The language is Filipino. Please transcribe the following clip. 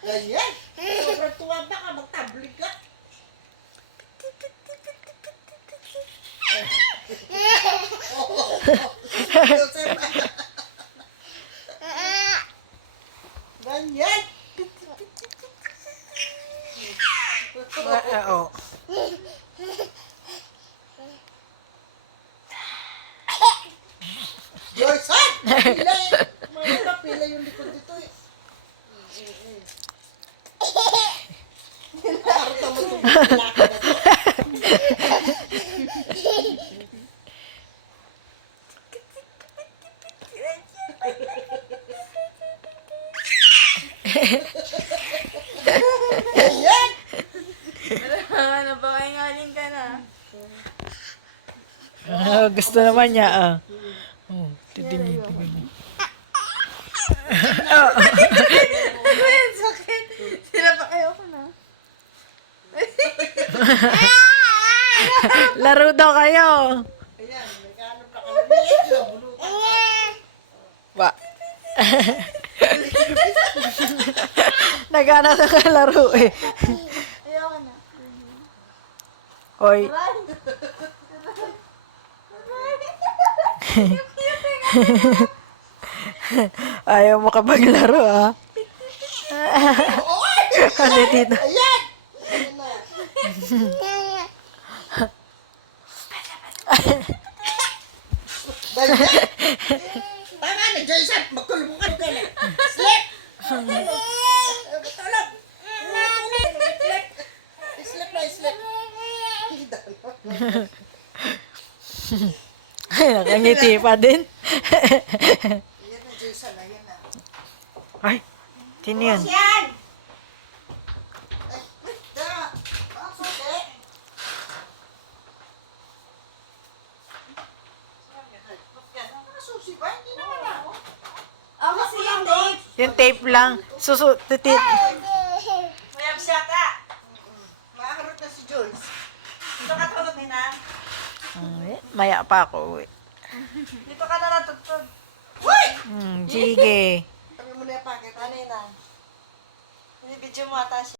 Ganyan. Sobrang tuwa ba ka? Magtablig ka. Ganyan. Oo. Joyce, ha? Pila eh. Mga pila yung likod dito eh. Parang naman itong lalaki na to. Ganyan. Ano ba kayo ngaling ka na? Gusto naman niya, ah. Oh, titingin. Ay, ang sakit. Sila pa kayo ko na. Laro daw kayo. Ayan, nagkaano ka kami. Bulutan. Ba? Nagana na ka laro eh. Ayoko na. Hoy. Ayaw mo kapaglaro, ah. Ano dito? Ayan. Ayan na. Ganyan. Tama na, Joyce. Magkulungan ka na. Slip. Tulog. Slip na, slip. Ay, nakangiti pa din. Ayan na, Joyce. Ayan na. Ay, sino yan? Yan! Ay, tama. Ang susi. Ang susi ba? Hindi naman ako. Ako kasi yung tape. Yung tape lang. Titit. Mayab siya ka. Makakarot na si Joyce. Dito ka tulog din na. Maya pa ako. Dito ka na natutog. Uy! Sige. Sabi mo na yung packet. Ano yun na? Binibidyo mo ata siya.